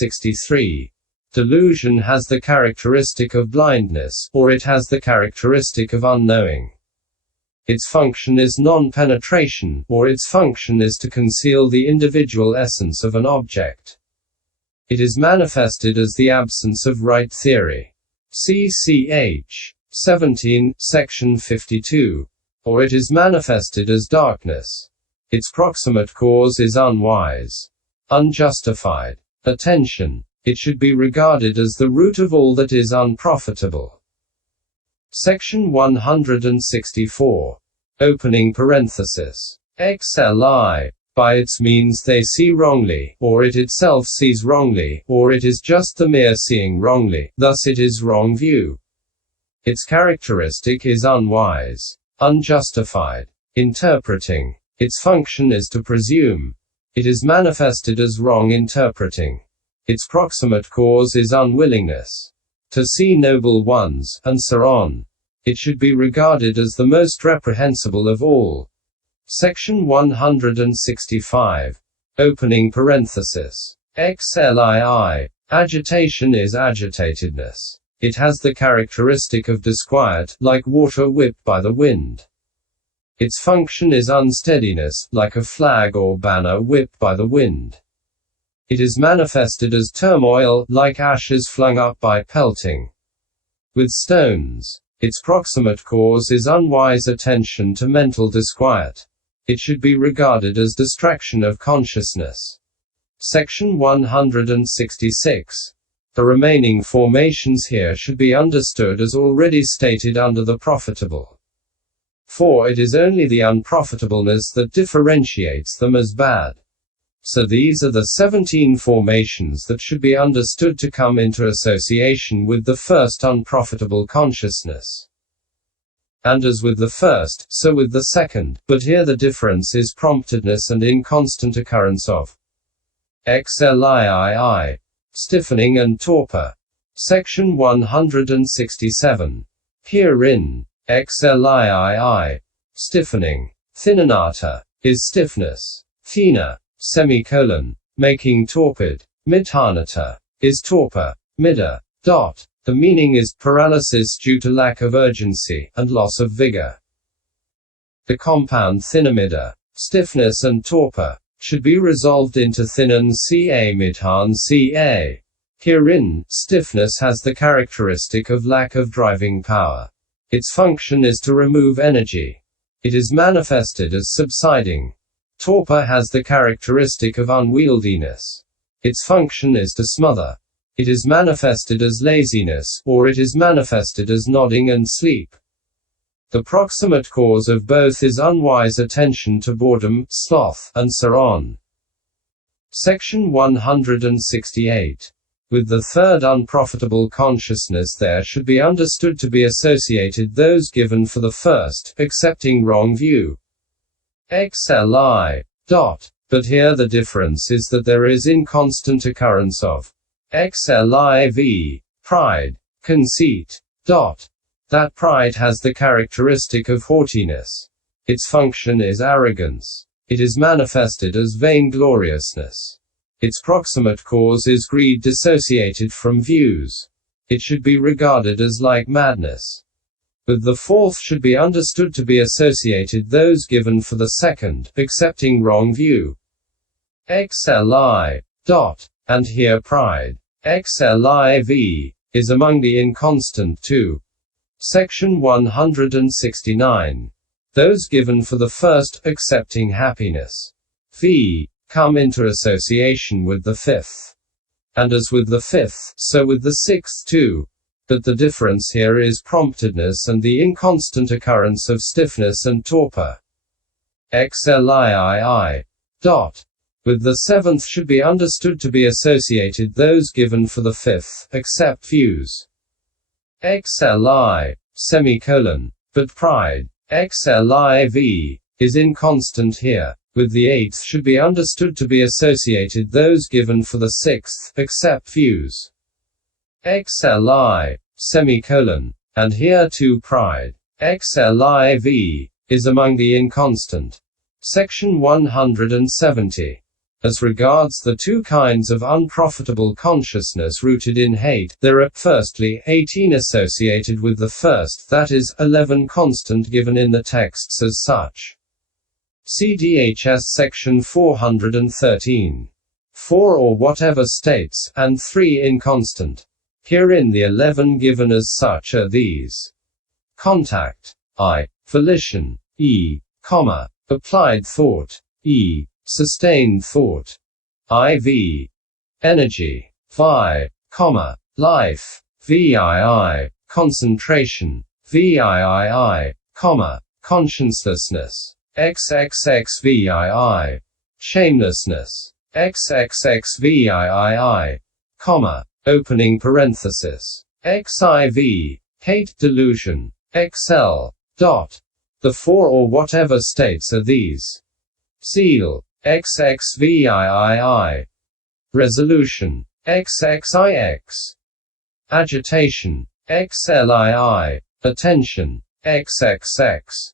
163. Delusion has the characteristic of blindness, or it has the characteristic of unknowing. Its function is non-penetration, or its function is to conceal the individual essence of an object. It is manifested as the absence of right theory. See ch. 17, section 52. Or it is manifested as darkness. Its proximate cause is unwise, unjustified. Attention. It should be regarded as the root of all that is unprofitable. Section 164. Opening parenthesis. XLI. By its means they see wrongly, or it itself sees wrongly, or it is just the mere seeing wrongly, thus it is wrong view. Its characteristic is unwise, unjustified. Interpreting. Its function is to presume. It is manifested as wrong interpreting. Its proximate cause is unwillingness. To see noble ones, and so on. It should be regarded as the most reprehensible of all. Section 165. Opening parenthesis. XLII. Agitation is agitatedness. It has the characteristic of disquiet, like water whipped by the wind. Its function is unsteadiness, like a flag or banner whipped by the wind. It is manifested as turmoil, like ashes flung up by pelting with stones. Its proximate cause is unwise attention to mental disquiet. It should be regarded as distraction of consciousness. Section 166. The remaining formations here should be understood as already stated under the profitable. For it is only the unprofitableness that differentiates them as bad. So these are the 17 formations that should be understood to come into association with the first unprofitable consciousness. And as with the first, so with the second, but here the difference is promptedness and inconstant occurrence of XLII. Stiffening and torpor. Section 167. Herein, XLII. Stiffening. Thinanata. Is stiffness. Thina. Making torpid. Midhanata. Is torpor. Mida. The meaning is paralysis due to lack of urgency, and loss of vigor. The compound thinamida, stiffness and torpor, should be resolved into thinan ca midhan ca. Herein, stiffness has the characteristic of lack of driving power. Its function is to remove energy. It is manifested as subsiding. Torpor has the characteristic of unwieldiness. Its function is to smother. It is manifested as laziness, or it is manifested as nodding and sleep. The proximate cause of both is unwise attention to boredom, sloth, and so on. Section 168. With the third unprofitable consciousness there should be understood to be associated those given for the first, accepting wrong view. XLI. But here the difference is that there is inconstant occurrence of XLIV. Pride. Conceit. That pride has the characteristic of haughtiness. Its function is arrogance. It is manifested as vaingloriousness. Its proximate cause is greed dissociated from views. It should be regarded as like madness. With the fourth should be understood to be associated those given for the second, accepting wrong view. XLI. And here pride. XLIV. Is among the inconstant too. Section 169. Those given for the first, accepting happiness. V. Come into association with the fifth. And as with the fifth, so with the sixth too. But the difference here is promptedness and the inconstant occurrence of stiffness and torpor. XLII. With the seventh should be understood to be associated those given for the fifth, accept views. XLI. But pride. XLIV. Is inconstant here. With the eighth should be understood to be associated those given for the sixth, accept views. XLI. And here too pride. XLIV. Is among the inconstant. Section 170. As regards the two kinds of unprofitable consciousness rooted in hate, there are, firstly, 18 associated with the first, that is, 11 constant given in the texts as such. CDHS section 413. 4 or whatever states, and 3 inconstant. Herein the 11 given as such are these: contact, I, volition, E, applied thought, E, sustained thought, IV, energy, Vi, life, VII, concentration, VIII, consciencelessness, XXXVII, shamelessness, XXXVII, opening parenthesis, XIV, hate delusion, XL. The 4 or whatever states are these: seal, XXVIII, resolution, XXIX, agitation, XLII, attention, XXX.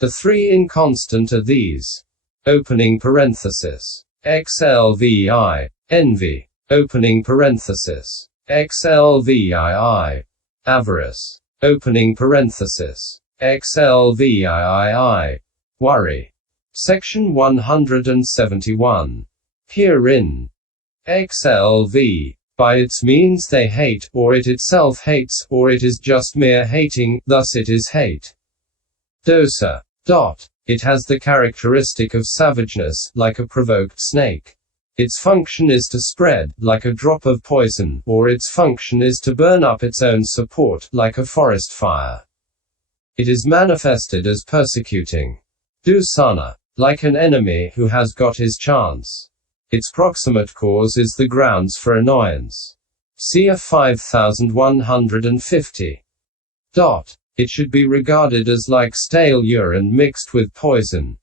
The 3 inconstant are these: opening parenthesis, XLVI, envy, opening parenthesis, XLVII, avarice, opening parenthesis, XLVII, worry. Section 171. Herein, XLV, by its means they hate, or it itself hates, or it is just mere hating, thus it is hate. Dosa. It has the characteristic of savageness, like a provoked snake. Its function is to spread, like a drop of poison, or its function is to burn up its own support, like a forest fire. It is manifested as persecuting. Dusana, like an enemy who has got his chance. Its proximate cause is the grounds for annoyance. Cf 5150. It should be regarded as like stale urine mixed with poison.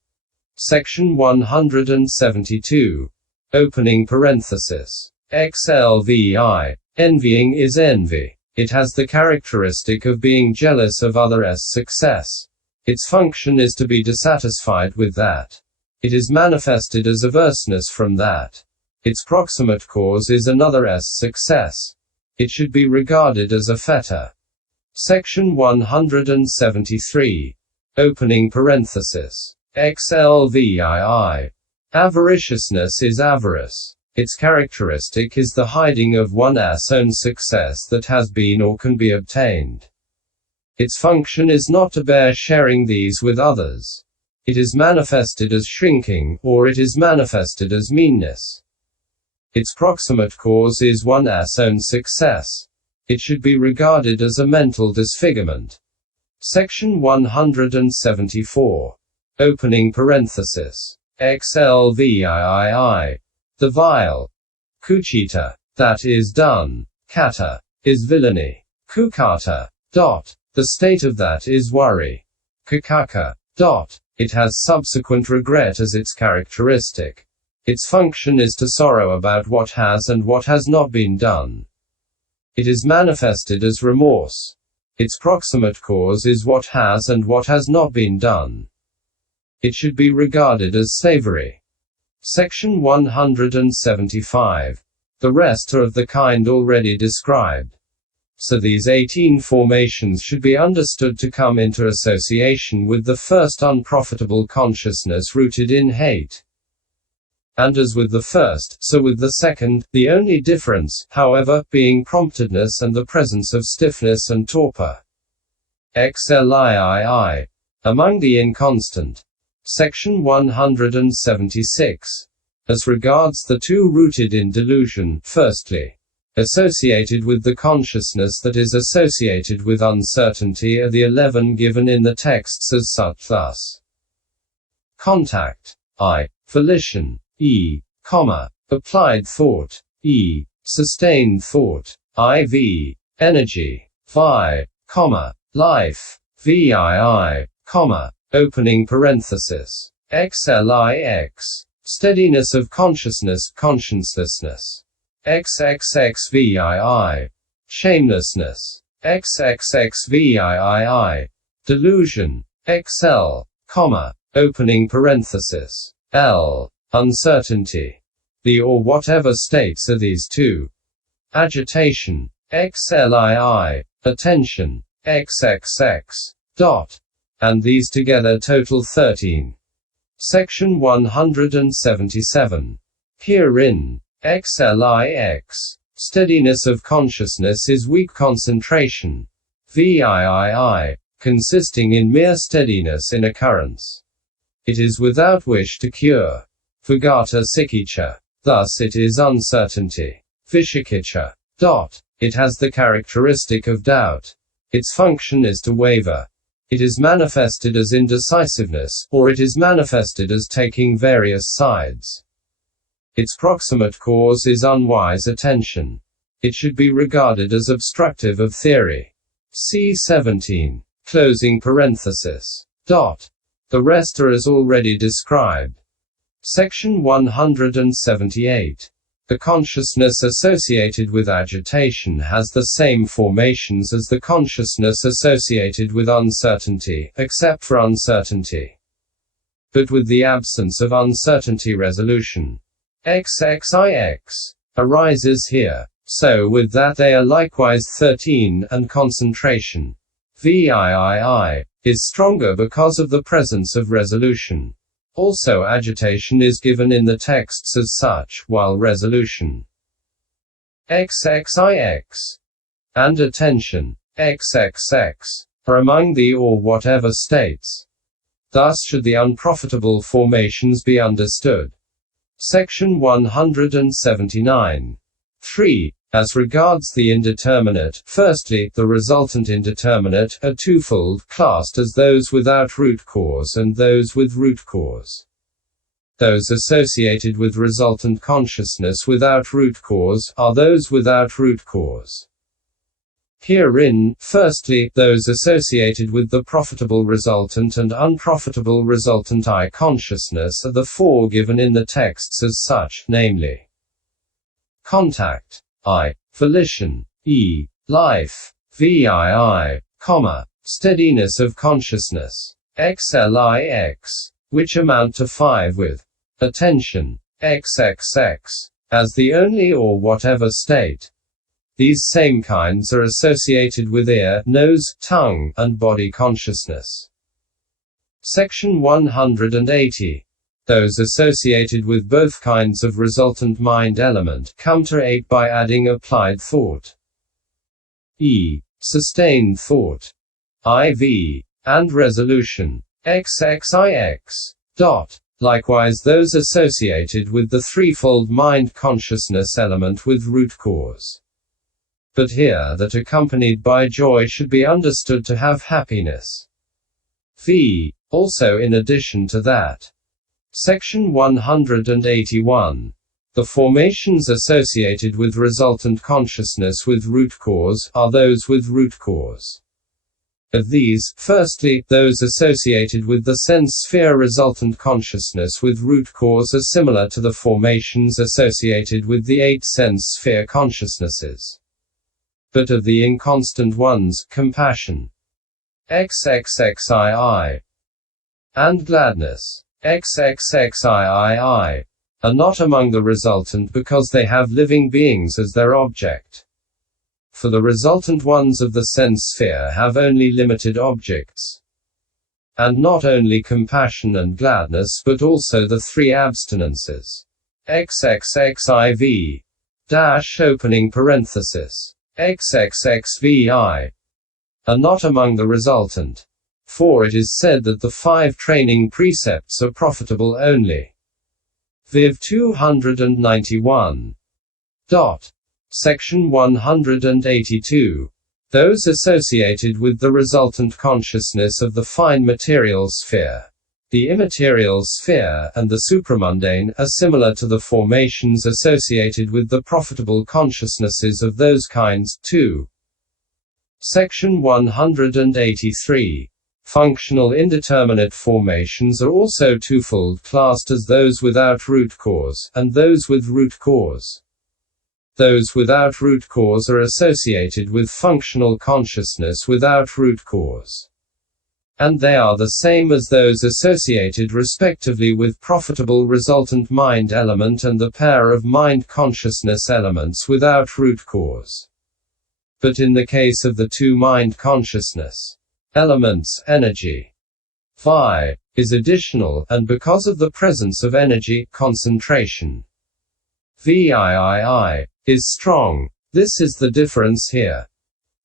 Section 172. Opening parenthesis. XLVI. Envying is envy. It has the characteristic of being jealous of others' success. Its function is to be dissatisfied with that. It is manifested as averseness from that. Its proximate cause is another's success. It should be regarded as a fetter. Section 173. Opening parenthesis. XLVII. Avariciousness is avarice. Its characteristic is the hiding of one's own success that has been or can be obtained. Its function is not to bear sharing these with others. It is manifested as shrinking, or it is manifested as meanness. Its proximate cause is one's own success. It should be regarded as a mental disfigurement. Section 174. Opening parenthesis. XLVIII. The vile. Kuchita. That is done. Kata. Is villainy. Kukata. The state of that is worry. Kakaka. It has subsequent regret as its characteristic. Its function is to sorrow about what has and what has not been done. It is manifested as remorse. Its proximate cause is what has and what has not been done. It should be regarded as slavery. Section 175. The rest are of the kind already described. So these 18 formations should be understood to come into association with the first unprofitable consciousness rooted in hate. And as with the first, so with the second, the only difference, however, being promptedness and the presence of stiffness and torpor. XLIII. Among the inconstant. Section 176. As regards the two rooted in delusion, firstly, associated with the consciousness that is associated with uncertainty are the 11 given in the texts as such thus: contact, I, volition, E, applied thought, E, sustained thought, IV, energy, Vi, life, VII, opening parenthesis, XLIX, steadiness of consciousness, consciencelessness, XXXVII, shamelessness, XXXVII, delusion, XL, opening parenthesis, L, uncertainty. The or whatever states are these two. Agitation, XLII, attention, XXX, dot. And these together total 13. Section 177. Herein, XLIX, steadiness of consciousness is weak concentration. VIII, consisting in mere steadiness in occurrence. It is without wish to cure. Vagata Sikicha. Thus it is uncertainty. Vishikicha. Dot. It has the characteristic of doubt. Its function is to waver. It is manifested as indecisiveness, or it is manifested as taking various sides. Its proximate cause is unwise attention. It should be regarded as obstructive of theory. C. 17. Closing parenthesis. Dot. The rest are as already described. Section 178. The consciousness associated with agitation has the same formations as the consciousness associated with uncertainty, except for uncertainty. But with the absence of uncertainty resolution. XXIX arises here. So with that they are likewise 13, and concentration. VIII is stronger because of the presence of resolution. Also agitation is given in the texts as such, while resolution XXIX and attention XXX are among the or whatever states. Thus should the unprofitable formations be understood. Section 179. 3. As regards the indeterminate, firstly, the resultant indeterminate are twofold, classed as those without root cause and those with root cause. Those associated with resultant consciousness without root cause are those without root cause. Herein, firstly, those associated with the profitable resultant and unprofitable resultant I consciousness are the four given in the texts as such, namely: contact, I, volition, E, life, VII, steadiness of consciousness, XLIX, which amount to 5 with attention, XXX, as the only or whatever state. These same kinds are associated with ear, nose, tongue, and body consciousness. Section 180. Those associated with both kinds of resultant mind element come to 8 by adding applied thought, E, sustained thought, IV, and resolution, XXIX. Dot. Likewise those associated with the threefold mind consciousness element with root cause. But here that accompanied by joy should be understood to have happiness. V. Also in addition to that. Section 181. The formations associated with resultant consciousness with root cause are those with root cause. Of these, firstly, those associated with the sense sphere resultant consciousness with root cause are similar to the formations associated with the 8 sense sphere consciousnesses. But of the inconstant ones, compassion, XXXII, and gladness, XXXIII, are not among the resultant because they have living beings as their object. For the resultant ones of the sense sphere have only limited objects. And not only compassion and gladness but also the 3 abstinences. XXXIV, opening parenthesis, XXXVI, are not among the resultant. For it is said that the 5 training precepts are profitable only. Viv 291. Section 182. Those associated with the resultant consciousness of the fine material sphere, the immaterial sphere, and the supramundane are similar to the formations associated with the profitable consciousnesses of those kinds, too. Section 183. Functional indeterminate formations are also twofold, classed as those without root cause, and those with root cause. Those without root cause are associated with functional consciousness without root cause. and they are the same as those associated respectively with profitable resultant mind element and the pair of mind consciousness elements without root cause. But in the case of the two mind consciousness elements, energy phi is additional, and because of the presence of energy, concentration VIII is strong. This is the difference here.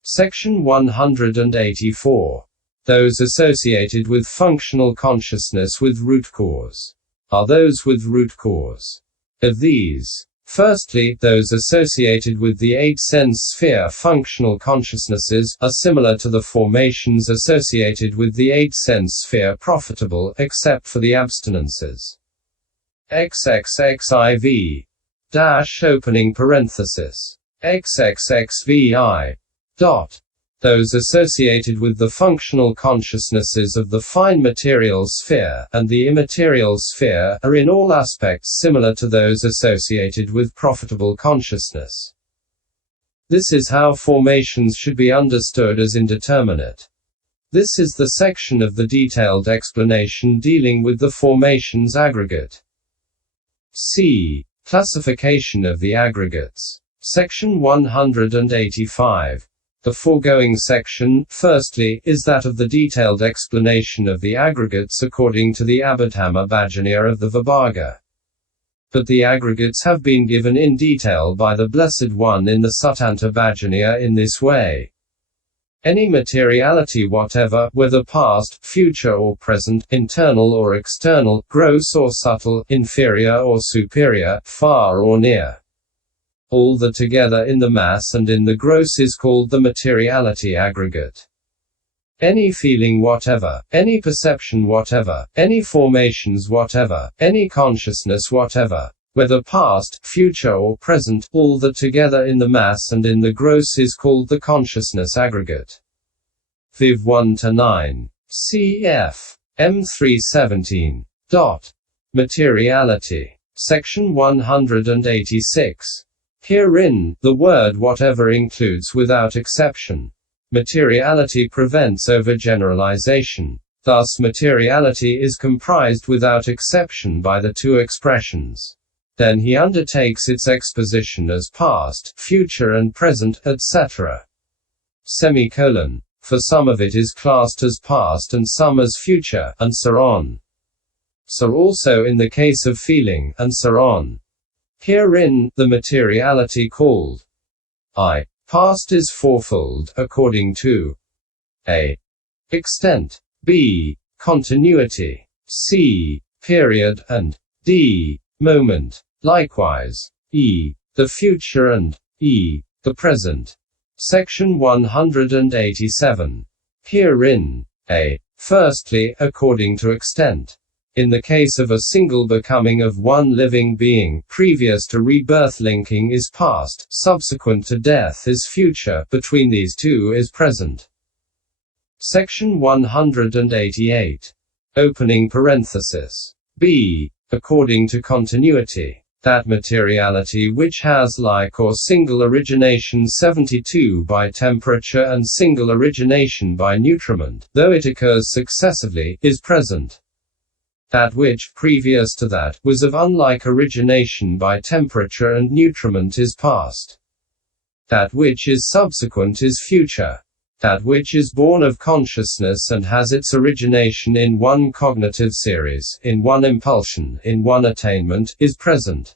Section 184. Those associated with functional consciousness with root cause are those with root cause. Of these, firstly, those associated with the 8 sense sphere functional consciousnesses are similar to the formations associated with the 8 sense sphere profitable, except for the abstinences. XXXIV dash opening parenthesis XXXVI dot. Those associated with the functional consciousnesses of the fine material sphere and the immaterial sphere are in all aspects similar to those associated with profitable consciousness. This is how formations should be understood as indeterminate. This is the section of the detailed explanation dealing with the formations aggregate. C. Classification of the aggregates. Section 185. The foregoing section, firstly, is that of the detailed explanation of the aggregates according to the Abhidhamma Bhajaniya of the Vibhaga. But the aggregates have been given in detail by the Blessed One in the Suttanta Bhajaniya in this way. Any materiality whatever, whether past, future or present, internal or external, gross or subtle, inferior or superior, far or near, all the together in the mass and in the gross is called the materiality aggregate. Any feeling whatever, any perception whatever, any formations whatever, any consciousness whatever, whether past, future or present, all the together in the mass and in the gross is called the consciousness aggregate. Viv 1-9. Cf. M317. Materiality. Section 186. Herein, the word whatever includes without exception. Materiality prevents overgeneralization. Thus materiality is comprised without exception by the two expressions. Then he undertakes its exposition as past, future and present, etc. Semicolon. For some of it is classed as past and some as future, and so on. So also in the case of feeling, and so on. Herein, the materiality called I. Past is fourfold, according to a. Extent, b. Continuity, c. Period, and d. Moment. Likewise, e. The future and e. The present. Section 187. Herein, a. Firstly, according to extent. In the case of a single becoming of one living being, previous to rebirth linking is past, subsequent to death is future, between these two is present. Section 188. Opening parenthesis. B. According to continuity. That materiality which has like or single origination 72 by temperature and single origination by nutriment, though it occurs successively, is present. That which, previous to that, was of unlike origination by temperature and nutriment is past. That which is subsequent is future. That which is born of consciousness and has its origination in one cognitive series, in one impulsion, in one attainment, is present.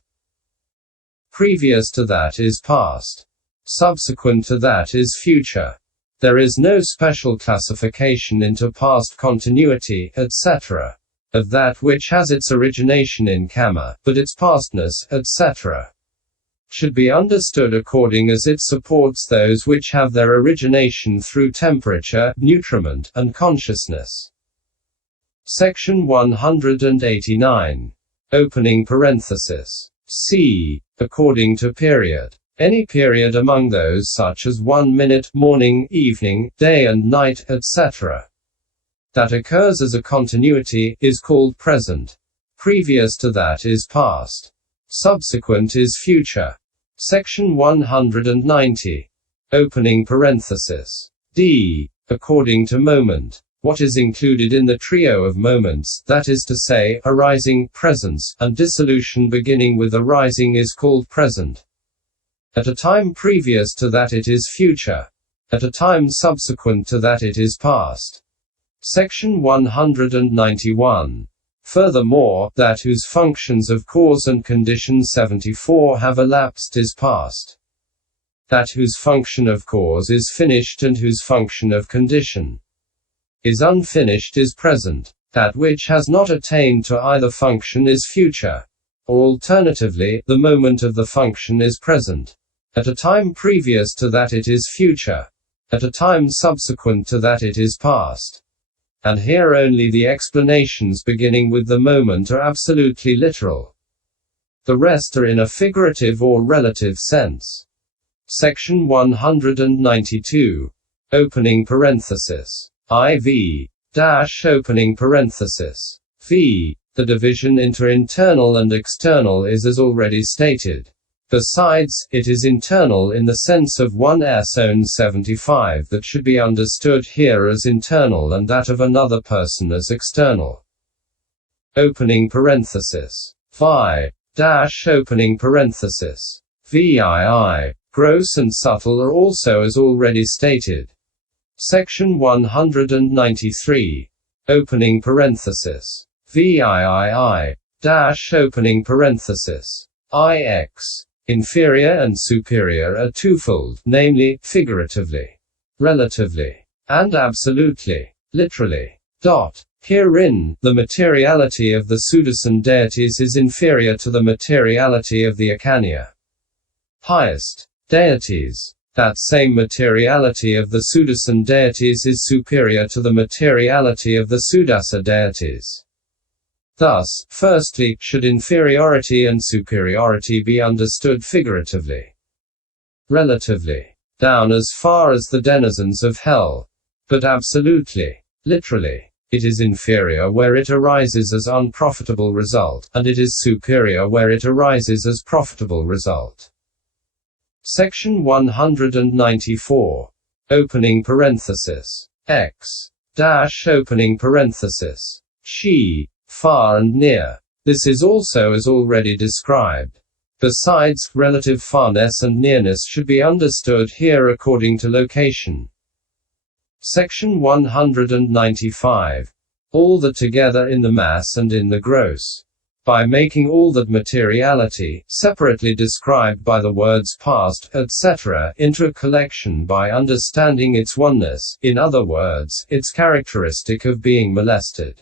Previous to that is past. Subsequent to that is future. There is no special classification into past continuity, etc. of that which has its origination in karma, but its pastness, etc. should be understood according as it supports those which have their origination through temperature, nutriment, and consciousness. Section 189. Opening parenthesis. C. According to period. Any period among those such as 1 minute, morning, evening, day and night, etc. that occurs as a continuity, is called present. Previous to that is past. Subsequent is future. Section 190. Opening parenthesis. D. According to moment. what is included in the trio of moments, that is to say, arising, presence, and dissolution beginning with arising is called present. At a time previous to that it is future. At a time subsequent to that it is past. Section 191. Furthermore, that whose functions of cause and condition 74 have elapsed is past. That whose function of cause is finished and whose function of condition is unfinished is present. That which has not attained to either function is future. Or alternatively, the moment of the function is present. At a time previous to that it is future. At a time subsequent to that it is past. And here only the explanations beginning with the moment are absolutely literal. The rest are in a figurative or relative sense. Section 192. Opening parenthesis. IV. Opening parenthesis. V. The division into internal and external is as already stated. Besides, it is internal in the sense of 1's own 75 that should be understood here as internal and that of another person as external. Opening parenthesis. Vi. Opening parenthesis. VII. Gross and subtle are also as already stated. Section 193. Opening parenthesis. VIII. Opening parenthesis. IX. Inferior and superior are twofold, namely, figuratively, relatively, and absolutely, literally. Herein, the materiality of the Sudasan deities is inferior to the materiality of the Akanya highest deities. That same materiality of the Sudasan deities is superior to the materiality of the Sudasa deities. Thus, firstly, should inferiority and superiority be understood figuratively, relatively, down as far as the denizens of hell, but absolutely, literally. It is inferior where it arises as unprofitable result, and it is superior where it arises as profitable result. Section 194. Opening parenthesis. X. Opening parenthesis. She. Far and near. This is also as already described. Besides, relative farness and nearness should be understood here according to location. Section 195. All that together in the mass and in the gross. By making all that materiality, separately described by the words past, etc., into a collection by understanding its oneness, in other words, its characteristic of being molested.